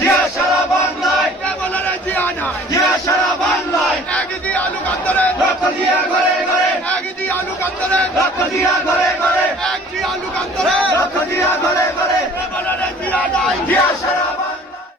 জিয়া সারা বাংলায় বলে রে জিয়া নাই জিয়া সারা বাংলায় এক জিয়া লুকান্তরে লক্ষ জিয়া ঘরে ঘরে এক জিয়া লুকান্তরে লক্ষ জিয়া ঘরে ঘরে এক জিয়া লুকান্তরে লক্ষ জিয়া ঘরে ঘরে বলে রে জিয়া নাই জিয়া সারা